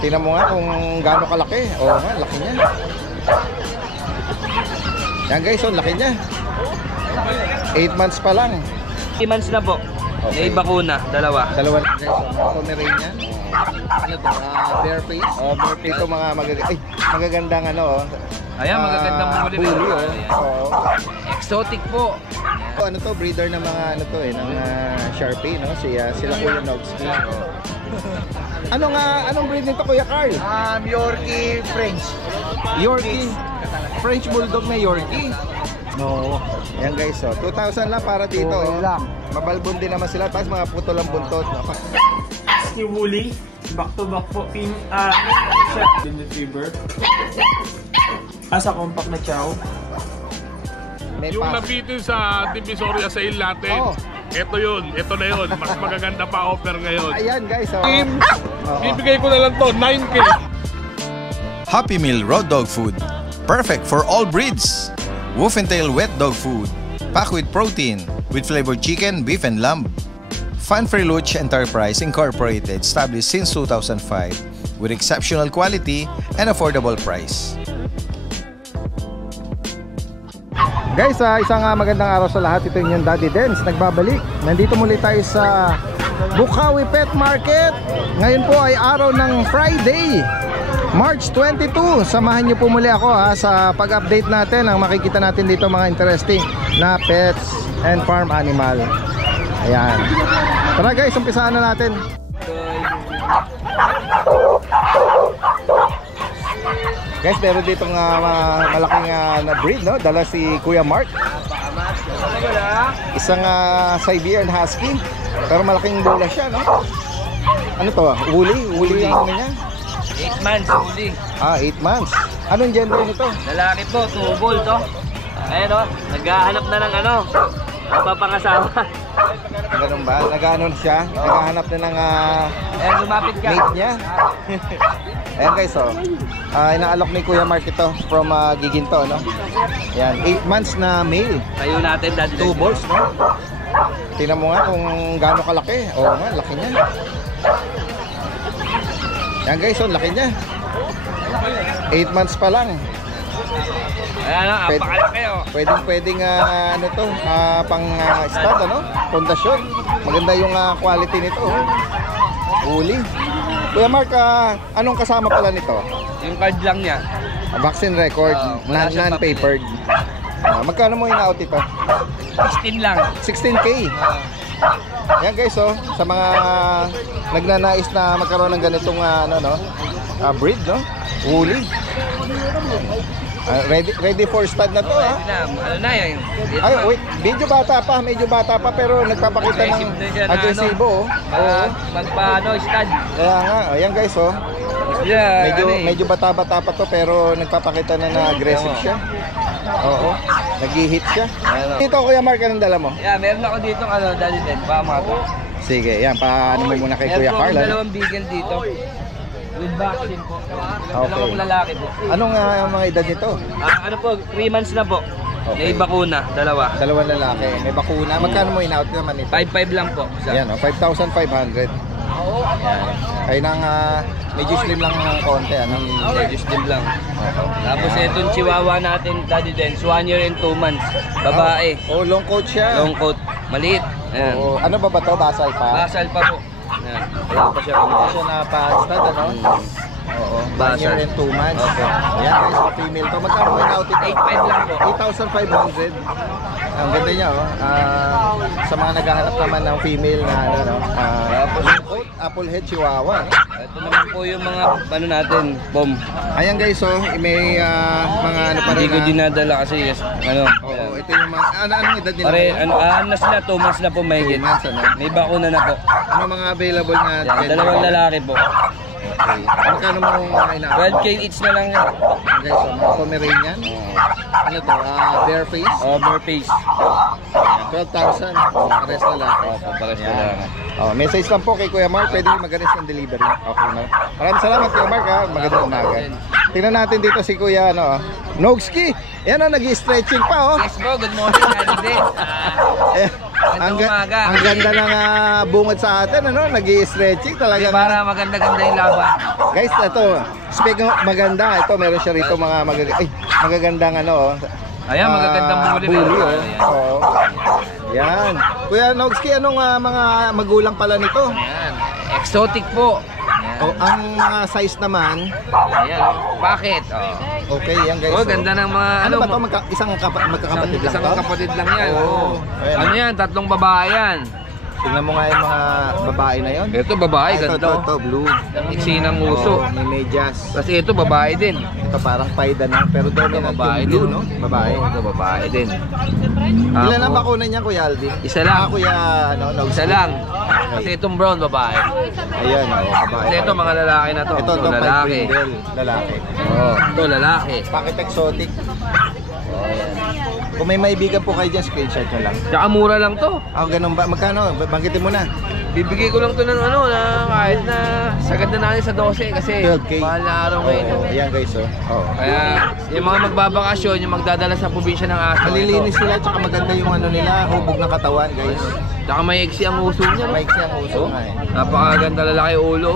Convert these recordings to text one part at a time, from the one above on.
Tingnan mo nga kung gaano kalaki. Oo nga, laki niya. Yan guys, so laki niya. 8 months pa lang. 3 months na po. Okay. May bakuna, dalawa. Dalawa guys, so Pomeranian. Ano to? Bare face? Bare face. Ito mga magagandang ano oh. Ayan, magagandang bully oh. Oo. Exotic po. Ano to, breeder ng mga ano to ng Sharpie, no? Sila Kuya Nogsky. Anong breed nito, Kuya Carl? Yorkie French. Yorkie. French Bulldog na Yorkie. No. Yan guys, so 2,000 lang para dito. Okay lang. Mabalbon din naman sila, tapos mga puto lang buntot. Ni Woolly, back to back po, siya din retriever. Asa compact na chow. Yung nabitin sa Divisoria sale natin. Oh. Ito yun, ito na yun. Mas magaganda pa offer ngayon. Ayan guys, oh. Bibigay ko na lang to, 9K. Happy Meal Raw Dog Food. Perfect for all breeds. Wolf and Tail Wet Dog Food. Packed with protein, with flavored chicken, beef, and lamb. Fun Freluch Enterprise Incorporated, established since 2005, with exceptional quality and affordable price. Guys, isang magandang araw sa lahat. Ito yung Daddy Dens, nagbabalik. Nandito muli tayo sa Bukawi Pet Market. Ngayon po ay araw ng Friday, March 22. Samahan niyo po muli ako sa pag-update natin. Ang makikita natin dito mga interesting na pets and farm animal. Ayan. Tara guys, umpisaan na natin. Guys, meron dito malaking na breed, no? Dala si Kuya Mark. Isang Siberian Husky. Pero malaking bola siya, no? Ano to? Woolly ang ano niya? 8 months, Woolly. 8 months. Anong gender nito? Lalaki po, 2 ball to. Ayan o, naghahanap na ng ano, mapapangasawa. Ganun ba? Nag-ano siya? Naghahanap na ng Ayan, lumapit ka. mate niya. Ayan guys, oh. Inaalok ni Kuya Mark ito from Giginto, no? Ayan, 8 months na male. Tayo natin, Daddy. 2 balls, no? Tingnan mo nga kung gaano kalaki. Oo nga, laki niya. Ayan guys, oh, laki niya. 8 months pa lang. Ayan o, apakalaki o. Pwedeng ano to, pang stud, ano? Pundasyon. Maganda yung quality nito, oh. Woolly. Kuya Mark, anong kasama pala nito? Yung card lang niya. Vaccine record, non-papered. Magkano mo in-out ito? 16 lang. 16K. Yan guys, oh, sa mga nagnanais na magkaroon ng ganitong breed, no? Woolly. Ready for stud na to, ha? Ano na yan? Ay, wait, medyo bata pa pero nagpapakita ng agresibo, oh. Oo. Magpaano, stud. Kaya nga, ayan guys, oh. Yeah, Medyo bata pa to pero nagpapakita na aggressive siya. Oo. Nag-hit siya. Dito, Kuya Mark, anong dala mo? Yeah, meron ako dito Daddy Den, pamato. Sige, yan, paano mo muna kay Kuya Carl. Meron dalawang bigel dito. With vaccine po. Dalawang lalaki po. Anong mga edad nito? Ano po, 3 months na po. Okay. May bakuna, dalawa. Dalawang lalaki, may bakuna. Magkano mo in-out naman ito? 5.5 lang po. Ayan, 5,500. Kaya nang medyo slim lang ng konti, ano? Medyo slim lang. Tapos itong chihuahua natin, Daddy Den, 1 year and 2 months. Babae. Oh, long coat siya. Long coat. Maliit. Ayan. Oh, ano ba to? Basal pa? Basal pa po. Ayan. Wala pa siya. Hindi siya na-pa-stud, ano? Oo. 1 year and 2 months. Okay. Ayan guys, female to. Magkano mo in-out ito? 8.5 lang po. 8,500. Ang ganda niya, oh. Sa mga naghahanap naman ng female na ano, apple head chihuahua. Ito naman po yung mga ano natin, bomb. Ayan guys, so may mga ano pa Hindi rin ko dinadala kasi ano. Oo, ito yung mga anong edad nila? Pare, na sila, 2 months na po may higit. 2 months, ano? May bakuna na po. Ano mga available na Yan, gender? dalawang lalaki po. Okay. Magkano mo mga ina? 12K each na lang yan. Guys, so mga Pomeranian. Ano to? Bare face? Over face. 12,000. Pares na lang. Pares na lang. Message lang po kay Kuya Mark, pwede mag-arrange ng delivery. Okay na. Maraming salamat Kuya Mark, ha. Magandang umaga. Tingnan natin dito si Kuya Nogsky. Yan, nag-stretching pa, oh. Yes bro, good morning, Daddy Den. Magandang umaga. Ang ganda ng bungad sa atin, ano? Nag-i-stretching talaga. Para maganda-ganda yung laban. Guys, ito, speaking of maganda, ito meron siya rito mga magagandang ano, Ayan, magagandang bully. bully, Meron. oh. Ayan. Oo. Yan. Kuya Nogski, anong mga magulang pala nito? Ayan. Exotic po. Ayan. Oh, ang mga size naman, Ayan. Bakit? Oh. okay, yan guys. Oh, ganda ng mga Ano ba to? Magkakapatid lang Isang to? kapatid lang yan. Oo. Oh. Ayan. Ano yan? 3 babae yan. Tingnan mo nga yung mga babae na yon. Ito babae, Ito, ganito. blue. Iksi ng uso. Oh, may medyas. Kasi ito babae din. Ito parang paida na, pero dominant Babae yung blue, din. no? Babae. Oo, ito babae din. Ilan ang Ako, bakuna niya, Kuya Alvin? Isa lang. Kuya, ano, Nogski? Isa lang. Kasi itong brown babae. Ayan, babae. Kasi ito mga lalaki na to. Ito, lalaki. lalaki. Oo, ito lalaki. Bakit exotic? Kung may maibigan po kayo dyan, screenshot nyo lang. Tsaka mura lang to. Ganun ba? Magkano? Banggitin mo na. Bibigay ko lang to ng ano na kahit na sagad na natin sa 12 kasi 12K. mahal na araw ngayon. Oo, ayan guys, oh. Oo. Kaya yung mga magbabakasyon, yung magdadala sa probinsya ng aso. Malilinis sila, tsaka maganda yung ano nila, hubog ng katawan, guys. Tsaka may eksi ang uso niya. No? Maiksi ang uso nga eh. Napakaganda lalaki ulo.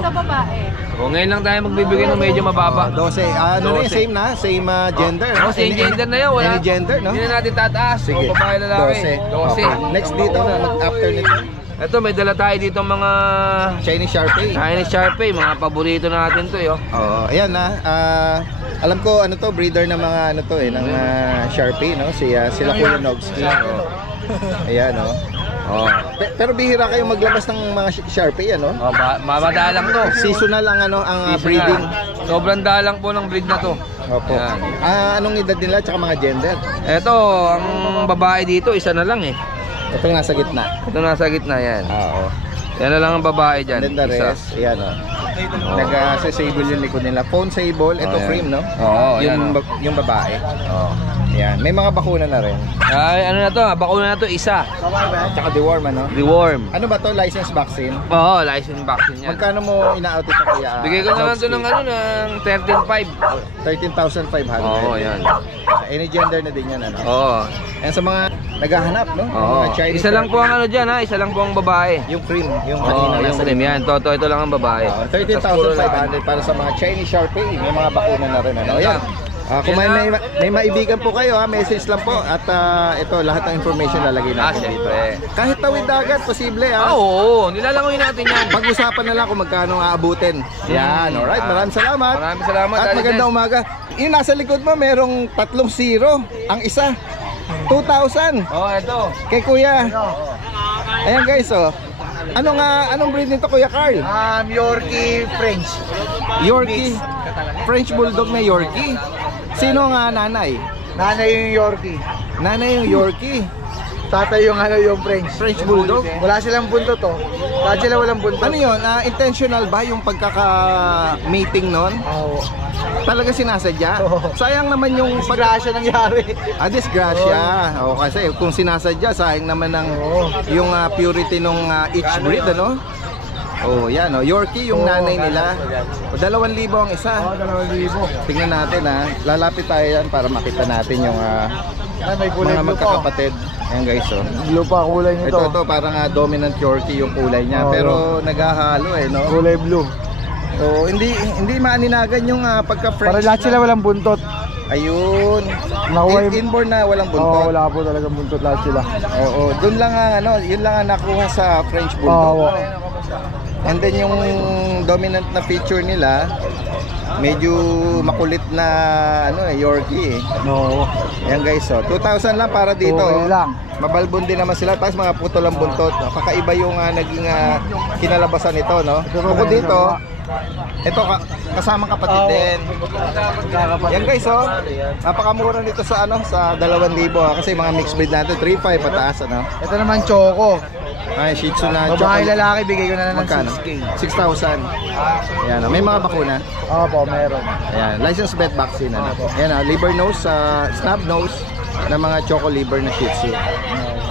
O ngayon lang tayo magbibigay ng medyo mababa. 12. Ano na yun? 12. Same na? Same gender? Oh, same gender na yun. Wala. Any gender, no? Hindi na natin tataas. Sige. O babae lalaki. 12. Okay. Next dito, after nito, Ito may dala tayo dito mga Chinese Sharpei. Chinese Sharpei, mga paborito natin to yo. Oo, ayan na. Alam ko ano to, breeder ng mga ano to ng Sharpei, no? Sila Kuya Nogski. Oh. Ayan, no. Oh. Pero bihira kayo maglabas ng mga Sharpei, ano? Oh, madalang to. Seasonal ang ano, ang Seasonal. breeding. Sobrang dalang po ng breed na to. Opo. Ayan. Anong edad nila tsaka mga gender? Ito, ang babae dito, isa na lang eh. Itong nasa gitna. Ito nasa gitna yan. Oo. Yan na lang ang babae dyan. And then the Isa. rest, ayan o. Nag-sable yung likod nila. Phone sable, ito Oh, yan. frame, no? Oo, yan, oh. Yung babae. Oo. Ayan. May mga bakuna na rin. Ay, ano na to? Bakuna na to, isa. Tsaka deworm, ano? Deworm. Ano ba to? License vaccine? Oo, license vaccine yan. Magkano mo ina-out ito kaya? Bigay ko na lang to ng ano, ng 13.5. 13,500. Oo, yan. Any gender na din yan, ano? Oo. Ayan sa mga naghahanap, no? Oo. Mga Chinese Isa lang po ang ano dyan ha, isa lang po ang babae. Yung cream, yung Oo, kanina yung nasa cream yan. Ito lang ang babae. 13,500 para sa mga Chinese Sharpei. May mga bakuna na rin, ano? Ayan. Kung may maibigan po kayo, message lang po. At ito, lahat ng information lalagay natin dito. syempre. Kahit tawid dagat, posible, ha? Oo, nilalangoy natin yan. Pag-usapan na lang kung magkano aabutin. Yan, alright. Maraming salamat. Maraming salamat. At Daddy magandang Des. umaga. Yung nasa likod mo, merong 3-0. Ang isa, 2,000. Oo, ito. Kay Kuya. Ayan guys, oh. Anong breed nito, Kuya Carl? Yorkie French. Yorkie. French Bulldog na Yorkie. Sino nga nanay? Nanay yung Yorkie. Nanay yung Yorkie. Tatay yung yung French. French Bulldog? Wala silang buntot to. Kahit sila walang buntot. Ano yun? Intentional ba yung pagkaka-mating nun? Oo. Talaga sinasadya? Oo. Sayang naman yung Disgrasya nangyari. disgrasya. O kasi kung sinasadya, sayang naman ng yung purity nung each breed, ano? Oh, yan, oh. Yorkie yung nanay nila. 2,000 ang isa. 2,000. Tingnan natin, ha. Lalapit tayo yan para makita natin yung May kulay mga blue pa. magkakapatid. Ayan guys, oh. Blue pa kulay nito. Ito parang dominant Yorkie yung kulay niya. Oo. Pero naghahalo eh, no? Kulay blue. So, hindi maaninagan yung pagka-French. Para lahat sila walang buntot. Ayun. Nakuha yung... Inborn na walang buntot. Oo, wala po talagang buntot lahat sila. Oo, doon lang yun lang ang nakuha sa French Bulldog. Oo. And then yung dominant na feature nila, medyo makulit na Yorkie eh. No. Yan guys, 2,000 lang para dito. Okay lang. Mabalbon din naman sila, tapos mga putol ang buntot. Kakaiba yung naging kinalabasan nito, no? Bukod dito, ito kasamang kapatid din. Yan guys, napakamura nito sa sa 2,000 kasi mga mixed breed natin 3,500 pataas, ano? Ito naman Choco. Ay, Shih Tzu na Babae chocolate. lalaki bigay ko na lang ng Magkano? 6K. 6,000. Ayan, may mga bakuna. Opo, meron. Ayan, license vet vaccine, ano? Ayan, liver nose, snub nose na mga choco liver na Shih Tzu.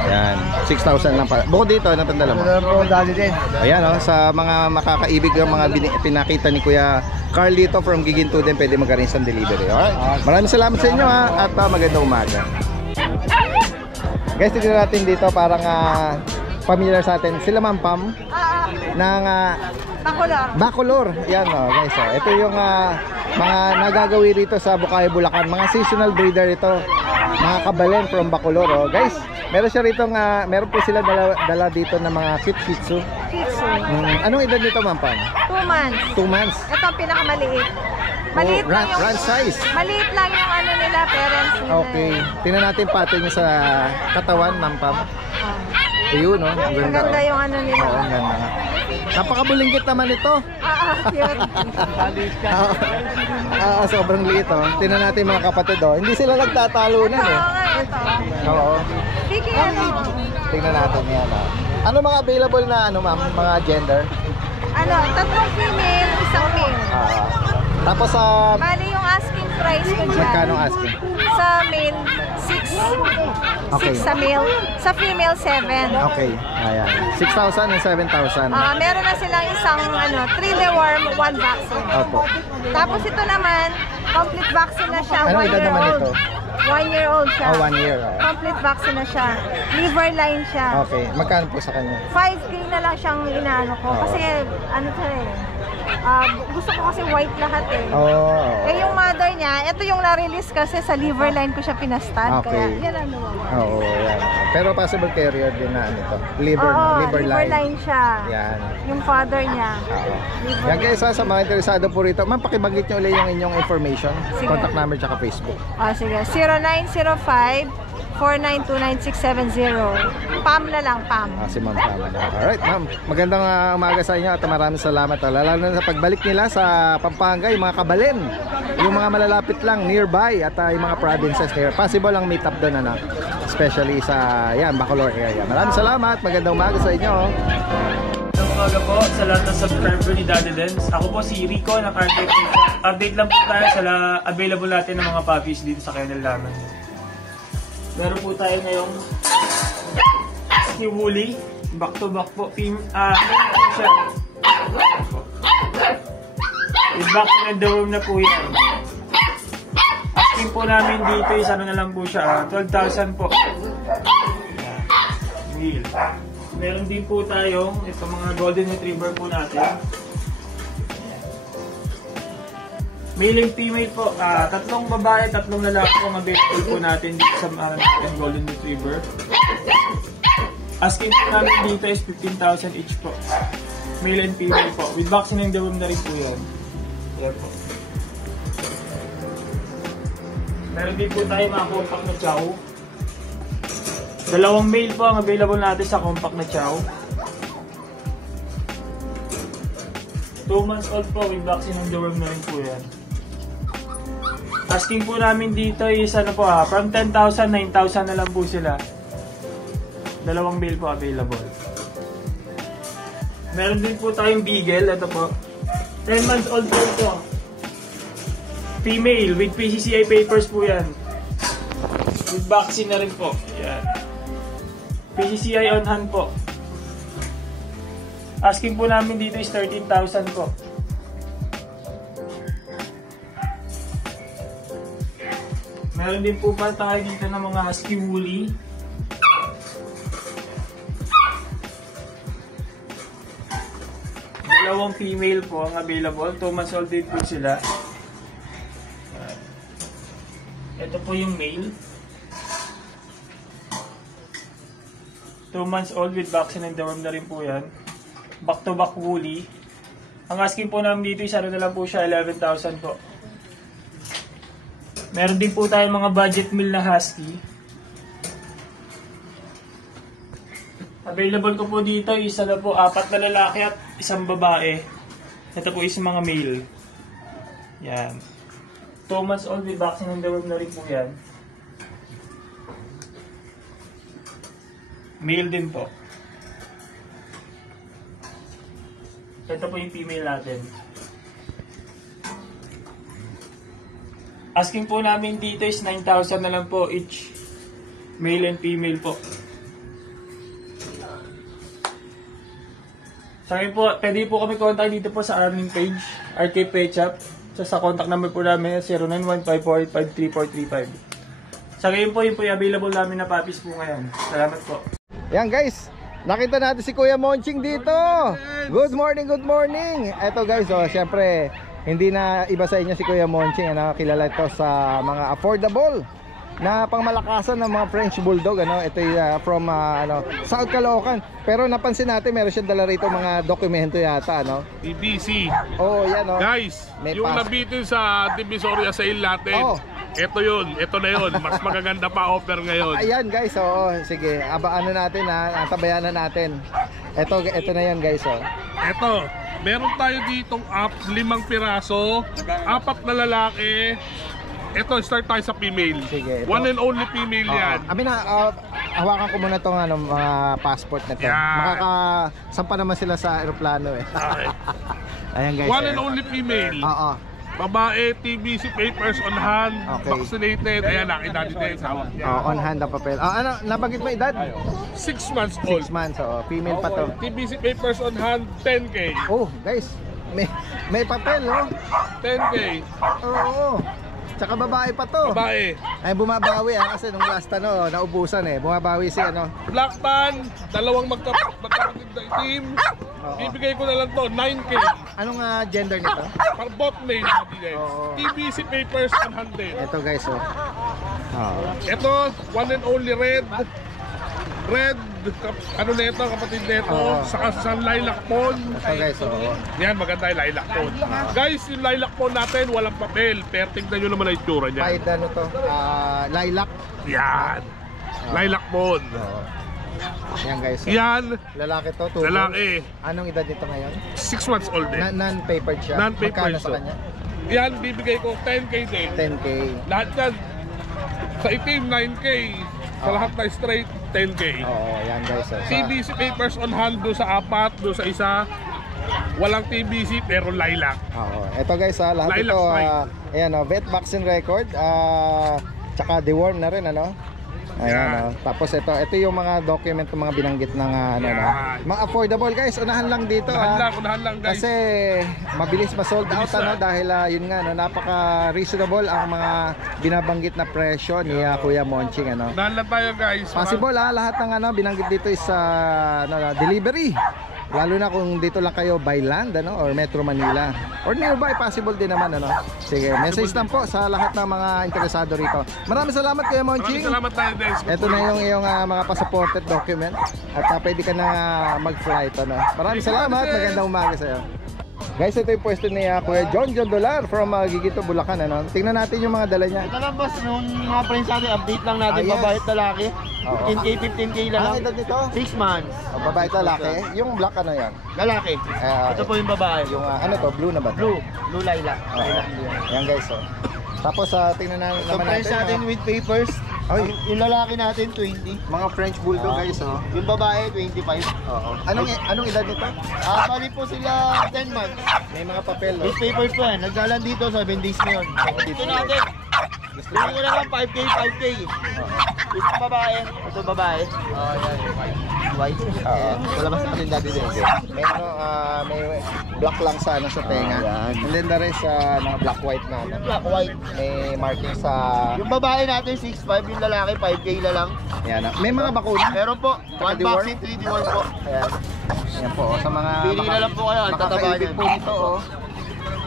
Ayan, 6,000 lang para. Bukod dito, ano pandala mo? Ito po dali din. Ayan, sa mga makakaibig ng mga pinakita ni Kuya Carl dito from Giginto din, pwede mag-arrange ng delivery. Alright? Maraming salamat sa inyo, ha, at magandang umaga. Guys, tignan natin dito parang familiar sa atin. Sila Ma'am Pam ng Bacolor. Yan guys. Ito yung mga nagagawi dito sa Bukawi, Bulacan. Mga seasonal breeder ito. Mga kabalen from Bacolor. Guys, meron siya rito meron po sila dala dito ng mga Shih Tzu. Anong edad nito Ma'am Pam? 2 months. 2 months. Ito ang pinakamaliit. Maliit lang yung Run size. Maliit lang yung ano nila, parents nila. Okay. Tingnan natin pattern niya sa katawan, Ma'am Pam. Ayun, no? Ang ganda. Maganda yung ano nila. Oo, ang ganda. Napakabulingkit naman ito. Cute. Sobrang liit, oh. Tingnan natin mga kapatid, oh. Hindi sila nagtatalunan, eh. Oo nga, ito. Oo. Kiki, ano? Tingnan natin yan, oh. Ano mga available na, Ma'am, mga gender? Ano, 3 female, 1 male. Tapos sa... Bali yung asking price ko dyan. Magkano asking? Sa male, 6. Okay. 6 sa male. Sa female, 7. Okay, ayan. 6,000 and 7,000. Meron na silang isang 3 deworm, 1 vaccine. Opo. Tapos ito naman, complete vaccine na siya. Anong edad naman ito? 1 year old siya. 1 year. Complete vaccine na siya. Liver line siya. Okay, magkano po sa kanya? 5K na lang siyang inaano ko. Kasi ano siya eh. Gusto ko kasi white lahat eh. Eh yung mother niya, ito yung na-release kasi sa liver line ko siya pinastan. Okay. Kaya yan ang nawawala. Oo, yan. Pero possible carrier din na ano to. Liver liver line. line siya. Yan. Yung father niya. Yan guys, sa mga interesado po rito, ma'am, pakibanggit nyo ulit yung inyong information. Sige. Contact number tsaka Facebook. Sige. 0905-4929670. Pam na lang, Pam. Si Ma'am Pam. Alright, ma'am. Magandang umaga sa inyo at maraming salamat. Lalo na sa pagbalik nila sa Pampanga, yung mga kabalen, yung mga malalapit lang, nearby, at yung mga provinces there. Possible ang meet up doon, especially sa Bacolor area. Maraming salamat. Magandang umaga sa inyo. Magandang umaga po sa lahat ng subscriber ni Daddy Dens. Ako po si Rico ng Arcade. Update lang po tayo sa available natin ng mga puppies dito sa kennel namin. Meron po tayo ngayong si Woolly. Back to back po. Siya. I-back in the room na po yan. Asking po namin dito is na lang po siya. 12,000 po. Male. Meron din po tayong ito mga golden retriever po natin. Male and female po. 3 babae, 3 lalaki po ang available po natin dito sa golden retriever. Asking po namin dito is 15,000 each po. Male and female po. With vaccine and deworm na rin po yan. Yan po. Meron din po tayo mga compact na chow. 2 male po ang available natin sa compact na chow. 2 months old po with vaccine and deworm na rin po yan. Asking po namin dito is from 10,000, 9,000 na lang po sila. 2 male po available. Meron din po tayong beagle. Ito po. 10 months old po ito. Female with PCCI papers po yan. With vaccine na rin po. Yan. PCCI on hand po. Asking po namin dito is 13,000 po. Meron din po pa tayo dito ng mga husky woolly. Dalawang female po ang available. 2 months old din po sila. Ito po yung male. 2 months old with vaccine and deworm na rin po yan. Back to back woolly. Ang asking po namin dito is na lang po siya 11,000 po. Meron din po tayong mga budget meal na husky. Available ko po dito is 4 na lalaki at 1 babae. Ito po is mga male. Yan. 2 months old with vaccine and deworm na rin po yan. Male din po. Ito po yung female natin. Asking po namin dito is 9,000 na lang po each. Male and female po. Sa akin po, pwede po kami contact dito po sa aming page, RK Pet Shop. Sa contact number po namin 0915485335. Sa ngayon po, yun po yung available namin na puppies po ngayon. Salamat po. Yan guys, Nakita natin si Kuya Monching dito. Good morning, good morning. Eto guys, syempre hindi na iba sa inyo si Kuya Monching. Kilala ito sa mga affordable na pangmalakasan ng mga French Bulldog. Ito from South Caloocan. Pero napansin natin meron siyang dala rito mga dokumento yata, TBC. Oh, yan Guys, May yung pass. nabitin sa Divisoria sale natin. Oh. Ito yun, ito na yun. Mas magaganda pa offer ngayon. Ayan guys, sige, natin tabayan na natin. Ito na yan guys, Ito, meron tayo ditong 5 piraso, 4 na lalaki. Ito, start tayo sa female. Sige, ito. One and only female yan. Hawakan ko muna itong mga passport na to. Yan. Makakasampa naman sila sa aeroplano Okay. Ayan guys. One and only female. Oo. Babae, TBC papers on hand, Okay. vaccinated. Ayan, nakita din tayo. On hand ang papel. Nabanggit mo edad? 6 months old. 6 months, female pa to. TBC papers on hand, 10K. Oh, guys, may papel, 10K. Oo. Tsaka babae pa to. Babae. Ay, bumabawi kasi nung last naubusan bumabawi si Black tan, dalawang magkapatid na itim. Bibigay ko na lang to, 9K. Anong gender nito? Para both male natin. Oo. TBC papers on hand din. Ito guys, Ito, one and only red. Red, nito, kapatid nito. Oo. Saka sa lilac pond. Ito guys, Yan, maganda yung lilac pond. Guys, yung lilac pond natin, walang papel. Pero tignan nyo naman ang itsura niya. Kahit to, lilac. Yan. Lilac pond. Yan guys. Yan, Lalaki to, 2 lalaki. Anong edad nito ngayon? 6 months old din. Non-papered siya. Non-papered Magkano sa siya. kanya? Yan, bibigay ko 10K din. 10K. Lahat yan, sa itim, 9K. Sa lahat na straight, 10K. Oo, yan guys. TBC papers on hand do sa 4, do sa isa. Walang TBC pero lilac. Oo. Ito guys, lahat Lilac ito, stripe. vet vaccine record, tsaka deworm na rin, Ayan, Tapos ito yung mga document, mga binanggit ng Yan. mga affordable guys. Unahan lang dito, Unahan lang guys. Kasi mabilis ma-sold out, dahil yun nga, napaka-reasonable ang mga binabanggit na presyo ni Kuya Monching, Unahan lang tayo guys. Possible lahat ng binanggit dito is delivery. Lalo na kung dito lang kayo by land, or Metro Manila or nearby, possible din naman, Sige, message lang po sa lahat ng mga interesado rito. Maraming salamat Kuya Monching. Maraming salamat tayo guys. Ito na yung iyong mga passported document at pwede ka na mag-flight, Maraming salamat, magandang umaga sa iyo. Guys, ito yung pwesto ni Kuya John Dolar from Gigito, Bulacan, Tingnan natin yung mga dala niya. Ito lang boss, yung mga friends natin, update lang natin, Yes. babae at lalaki. Oo. 15K, 15K lang. Ang edad nito? 6 months. Babae at lalaki. Yung black yan? Lalaki. Ito po yung babae. Yung blue na ba? Blue lilac. Oo. Yan guys, Tapos tingnan na So naman friends natin with papers. Ay. Yung lalaki natin 20. mga French Bulldog guys, Yung babae 25. Oo. Anong edad nito? Bali po sila 10 months. May mga papel, With papers po yan. Nagdalan dito 7 days na yun. Ito natin. Bili ko na lang 5K, 5K. Ito babae. Ito babae. White. Palabas natin dati din. May may black lang sa tenga. Yan. And then the rest black white na. Black, white. May marking sa Yung babae natin 6'5", yung lalaki 5K na lang. Ayan. May mga bakuna. Meron po. 1 Deworm? vaccine, 3 deworm po. Ayan. Ayan po, sa mga Pili na lang po kayo. Ang tataba makakaibig niyan. po nito,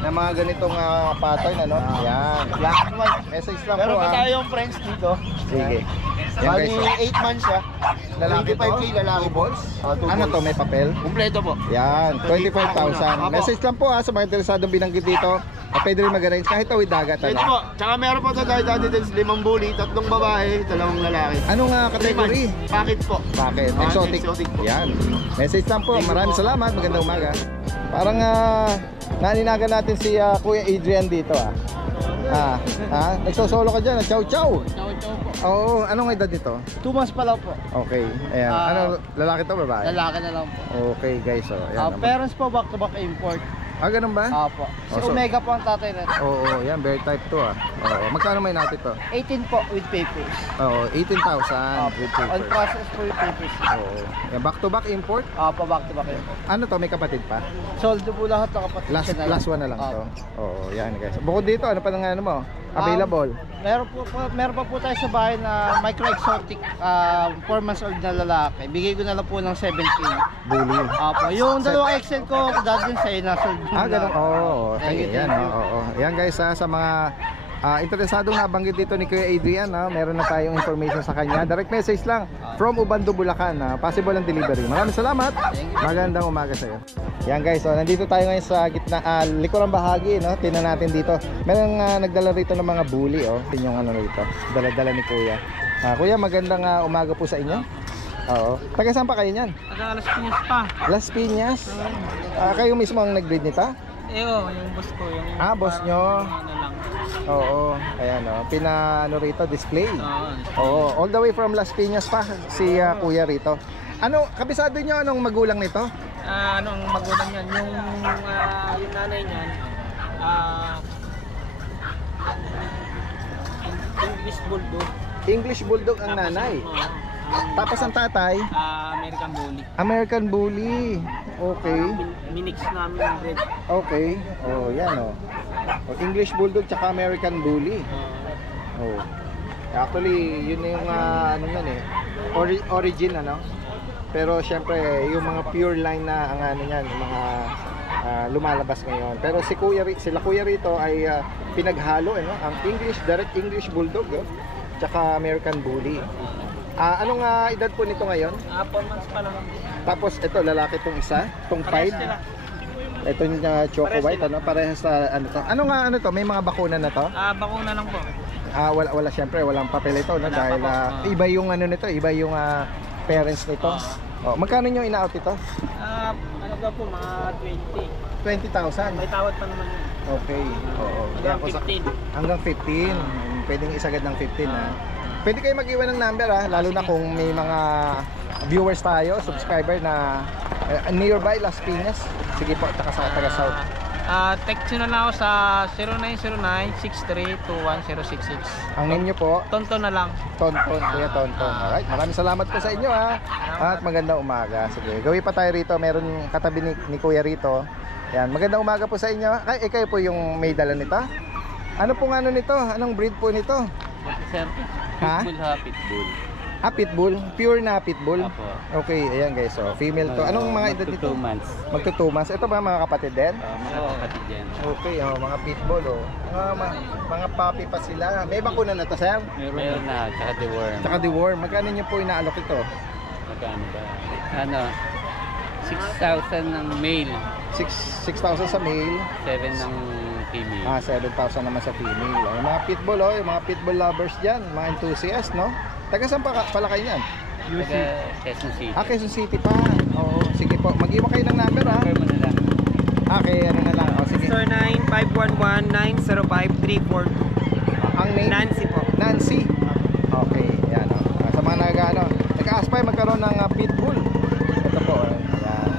na mga ganitong pattern, Ayan. Black and white. Message lang Meron po, pa tayong friends dito. Sige. Yan Bali guys, 8 months siya. lalaki to? 25K lalaki po. Two Ano balls. to, may papel? Kumpleto po. Yan, 25,000. Apo. Message lang po sa mga interesadong binanggit dito. Pwede rin mag-arrange kahit tawid dagat. Ito po. Tsaka meron po ito dahil dati din 5 bully, 3 babae, 2 lalaki. Anong 3 category? months. Packet po. Bakit? Ah, Exotic. exotic po. Yan. Message lang po. Thank you Maraming po. salamat. Magandang umaga. Parang naninagan natin si Kuya Adrian dito. Nagsosolo ka dyan. Chow chow. Chow po. Oo. Anong edad nito? 2 months pa lang po. Okay. Ayan. Ano, lalaki to babae? Lalaki na lang po. Okay guys. Ayan. Parents po back to back import. Ganun ba? Apo. Si Oh, so- Omega po ang tatay natin. Oo. Yan. Bear type to Oo. Magkano may natin to? 18 po with papers. Oo. 18,000 with On papers. process po yung papers. Oo. Yan. Back to back import? Apo, back to back import. Ano to? May kapatid pa? Sold po lahat ng kapatid. Last one na lang to. Oo, yan guys. Bukod dito, ano pa nang ano mo? available? Meron pa po tayo sa bahay na micro exotic 4 months old na lalaki. Bigay ko na lang po ng 17. Bully. Apo, yung dalawang Excel ko, dahil din sa'yo, nasa Ganun. Oo. Thank you, Yan, thank you. oo. Yan guys, sa mga interesadong nabanggit dito ni Kuya Adrian, meron na tayong information sa kanya. Direct message lang from Ubando, Bulacan. Possible ang delivery. Maraming salamat. Magandang umaga sa iyo. Yan guys, nandito tayo ngayon sa gitna, likurang bahagi, no? Tingnan natin dito. Meron nagdala rito ng mga bully, oh. Tingnan yung ano rito. Dala-dala ni Kuya. Kuya, magandang umaga po sa inyo. Oo. Taga saan pa kayo niyan? Taga Las Piñas pa. Las Piñas. Kayo mismo ang nag-breed nito? Yung boss ko, yung boss nyo. ano lang. Oo, ayan o. Pina-ano rito, display. Oo, all the way from Las Piñas pa si Kuya rito. Ano, kabisado nyo anong magulang nito? Anong magulang yan? Yung nanay niyan, English Bulldog. English Bulldog ang nanay. Tapos ang tatay? American Bully. American Bully. Okay. Minix namin yung breed. Okay. Oh, yan o. English Bulldog tsaka American Bully. Oh. Actually, yun yung ano yan eh. Origin ano. Pero syempre, yung mga pure line na ang ano yan, yung mga lumalabas ngayon. Pero sila Kuya rito ay pinaghalo ang direct English Bulldog, tsaka American Bully. Anong edad po nito ngayon? 4 months pa naman. Tapos ito, lalaki itong isa, itong 5. Ito yung Choco White, ano? Parehas sa ano to. Ano to? May mga bakuna na to? Bakuna lang po. Wala syempre, walang papel ito, no? Dahil iba yung ano nito, iba yung parents nito. Magkano yung ina-out ito? Ano daw po, mga 20. 20,000. May tawad pa naman yun. Okay. Oo. Hanggang 15. Hanggang 15. Pwedeng isagad ng 15 Pwede kayo mag-iwan ng number lalo na kung may mga viewers tayo, subscriber na nearby Las Piñas. Sige po, taga South. Text nyo na lang ako sa 0909-6321-066. Ang name nyo po? Tonton na lang. Tonton, Kuya Tonton. Alright, maraming salamat po sa inyo at magandang umaga. Sige, gawin pa tayo rito. Meron katabi ni Kuya rito. Yan, magandang umaga po sa inyo. Kayo po yung may dala nito? Ano pong ano nito? Anong breed po nito? Ha? Pitbull. Pitbull? Pure na pitbull? Apo. Okay, ayan guys. So, female to. Anong mga edad nito? 2 months. Magto 2 months. Ito ba mga kapatid din? Mga kapatid yan. Okay, mga pitbull mga puppy pa sila. May bakuna na to, sir? Meron na, tsaka deworm. Tsaka deworm. Magkano niyo po inaalok ito? Magkano ba? 6,000 ng male. 6,000 sa male. 7 ng female. 7,000 naman sa female. Yung mga pitbull, yung mga pitbull lovers dyan, mga enthusiast, no? Taga saan pala kayo yan? Taga Quezon City. Quezon City pa. Oo, sige po. Mag-iwan kayo ng number, Number mo na lang. Okay, ano na lang. Sige. 09-511-905-342. Ang name? Nancy po. Nancy. Okay, yan. Sa mga nag-aspire magkaroon ng pitbull. Ito po. Yan.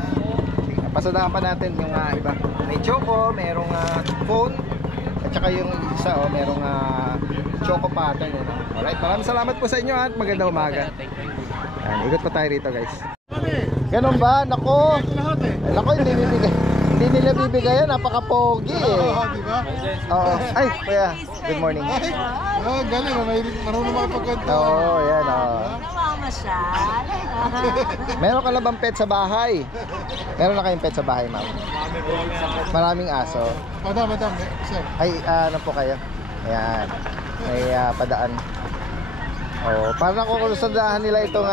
Pasadahan pa natin yung iba. May Choco, merong phone, at saka yung isa, merong Choco pattern. Alright, maraming salamat po sa inyo at magandang umaga. Yan, ikot pa tayo rito guys. Ganun ba? Nako! Nako, hindi nila bibigay yan. Napaka-pogi Oo. Ay, kuya. Good morning. Galing, marunong makapagkanta. Oo, yan. Namamasyal. Meron ka na bang pet sa bahay? Meron na kayong pet sa bahay, ma'am? Maraming aso. Madam, sir. Ay, ano po kayo? Ayan. May padaan. Parang kukusadahan nila itong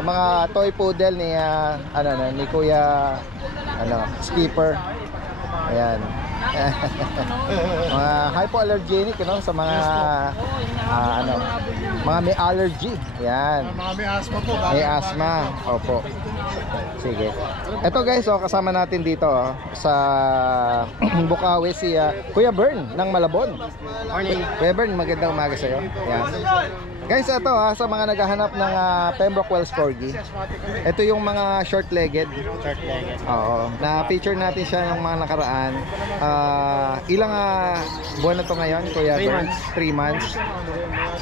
mga toy poodle ni ni Kuya Skipper. Ayan. Mga hypoallergenic sa mga mga may allergy. Yan. Mga may asthma po. May asthma. Opo. Sige. Ito guys, kasama natin dito sa Bukawi si Kuya Bern ng Malabon. Morning. Kuya Bern, magandang umaga sa iyo. Yan. Guys, ito sa mga naghahanap ng Pembroke Wells Corgi. Ito yung mga short-legged. Oo. Na-feature natin siya yung mga nakaraan. Ilang buwan na to ngayon, Kuya? 3 months. 3 months.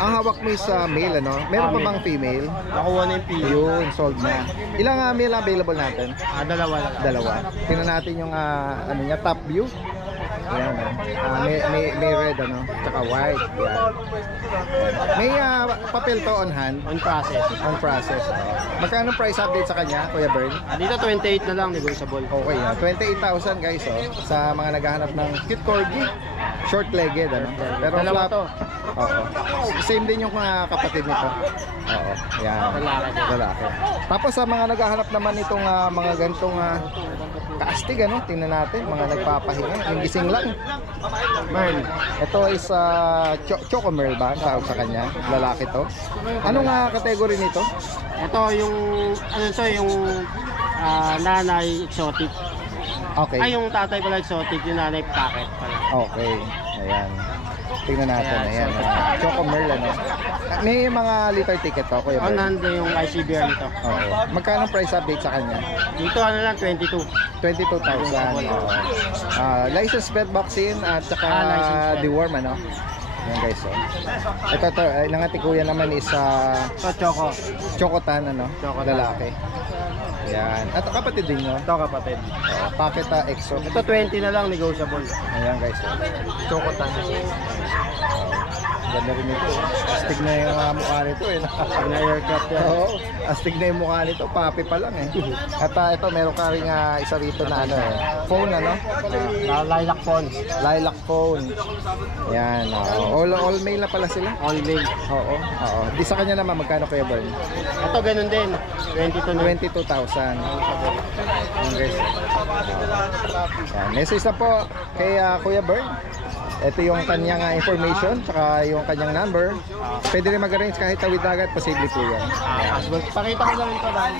Ang hawak mo is male, ano? Meron pa bang female? Nakuha na yung pillow. Yun, sold na. Ilang male available natin? Dalawa lang. Dalawa. Tingnan natin yung top view. Ayan, may red, ano, tsaka white. Yan. May papel to on hand. On process. On process. Magkano price update sa kanya, Kuya Bern? Dito 28 na lang, negotiable. Okay, 28,000 guys, sa mga naghahanap ng cute corgi, short-legged, ano. Pero Dalawa flap, to. oo. Same din yung mga kapatid nito. Oo, yan. Lalaki. Tapos sa mga naghahanap naman itong mga ganitong kaastig, ano, tingnan natin, mga nagpapahinga, yung gising lang. Merl. Ito is Choco Merl ba ang tawag sa kanya? Lalaki to. Anong category nito? Ito yung, ano to, yung nanay exotic. Okay. Ay, yung tatay pala exotic, yung nanay packet pala. Okay. Ayan. Tingnan natin. Ayan. Choco Merl, ano. May mga liter ticket to, Kuya On Merl. hand yung ICBR nito. Oo. Magkano price update sa kanya? Dito ano lang, 22. 22,000. Oo. License bed vaccine at saka License bed. deworm, ano. Yan guys, ito nangati kuya naman is Ito, Choco. Chocotan, ano, Chocotan. lalaki. Yan. At kapatid din yun. Ito, kapatid. Packet EXO. Ito, 20 na lang, negotiable. Ayan guys. Chocotan. Ganda rin ito. Astig na yung mukha nito eh. Na-haircut yan. Oo. Astig na yung mukha nito. Papi pa lang eh. At ito, meron ka rin isa rito na ano eh. Phone, ano? Lilac phone. Lilac phone. Yan. All male na pala sila. All male. Oo. Di sa kanya naman, magkano Kuya Bern? Ito, ganun din. 22 na. 22,000. Yan guys. Yan. Message na po kay Kuya Bern. Ito yung kanyang information, saka yung kanyang number. Pwede rin mag-arrange kahit tawid dagat, posible po yan. Pakita ko lang ito dahil.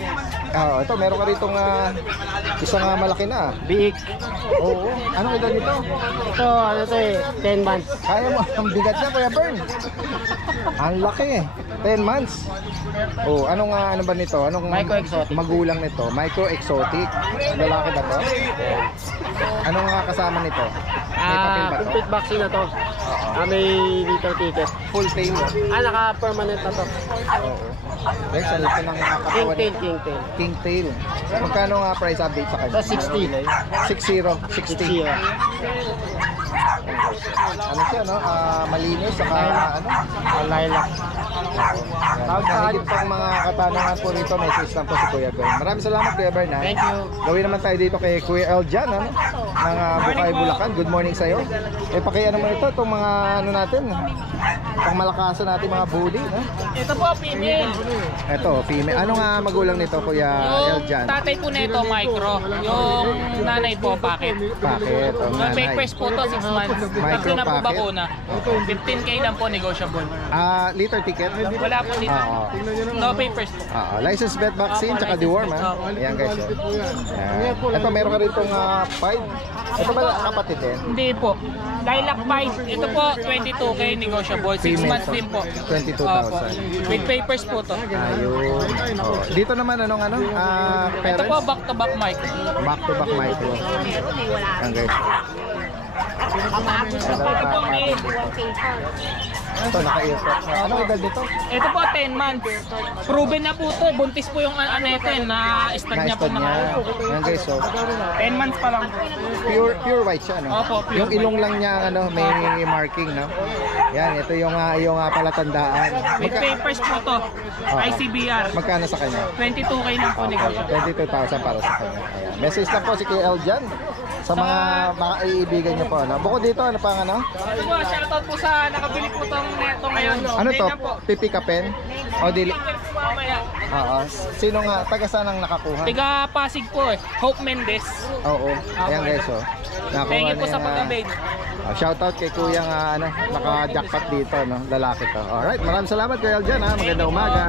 Ito, meron ka ritong isang malaki na. Biik. Oo. Anong edad nito? Ito, ano to eh, 10 months. Kaya mo, ang bigat niya, Kuya Bern. Ang laki eh. 10 months. Oh, ano ba nito? Anong Micro-exotic. magulang nito? Micro-exotic. Lalaki ba to? Anong kasama nito? May papel ba to? Complete vaccine na to. May liter ticket. Full tail. Naka-permanent na to. Oo. Guys, ano ito ng katawan? King tail. King tail. Magkano nga price update sa kanya? Ito, 60. 60. Ano siya, no? Malinis, saka ano? Lilac. Nahigit pang mga katanungan po rito, message lang po si Kuya Bern. Maraming salamat, Kuya Bern. Thank you. Gawin naman tayo dito kay Kuya Eljan, ano? Ng Bukay, Bulacan. Good morning sa'yo. Pakiano mo ito, itong mga ano natin, pang malakasan natin mga bully, no? Ito po, female. Ito, female. Ano nga magulang nito, Kuya Eljan? Yung tatay po nito, micro. Yung nanay po, packet. Packet, o Yung nanay. papers po to, 6 months. Micro Tatlo na po packet. bakuna. 15K lang po, negotiable. Liter ticket? Wala po dito. No papers po. License bed vaccine, tsaka deworm, ha? Ayan guys, Ayan. Ito, meron ka ritong 5. Ito ba kapatid din? Hindi po. Lilac Pied. Ito po, 22K, negotiable. 6 Female months to. din po. 22,000. Opo. With papers po to. Ayun. Dito naman anong Ito parents? po, back-to-back mic. Back to back micro. Ayan guys. Ito po, male. Ito, naka-earpod. Anong edad dito? Ito po, 10 months. Proven na po to. Buntis po yung ano ito na stag niya po. Na-stud niya. Ayan guys, so 10 months pa lang po. pure white siya, no? Opo, pure yung ilong lang niya, may marking, no? Yan, ito yung palatandaan. With papers po to. ICBR. Magkano sa kanya? 22K lang po, negotiable. 22,000 para sa kanya. Ayan. Message lang po si Kuya Eljan sa mga kaibigan niyo po, no? Bukod dito, ano pang ano? Ito po, shoutout po sa nakabili po tong neto ngayon. Ano to? Tingnan po. Pipick upin? O dili? Tingnan po mamaya. Oo. Sino nga? Taga saan ang nakakuha? Tiga Pasig po eh. Hope Mendez. Oo. Ayan guys, oh. Nakakuha Thank you po na sa yung, pag-avail. shoutout kay Kuya nga naka-jackpot dito, no? Lalaki to. Alright, maraming salamat Kuya Eljan, ha? Magandang umaga.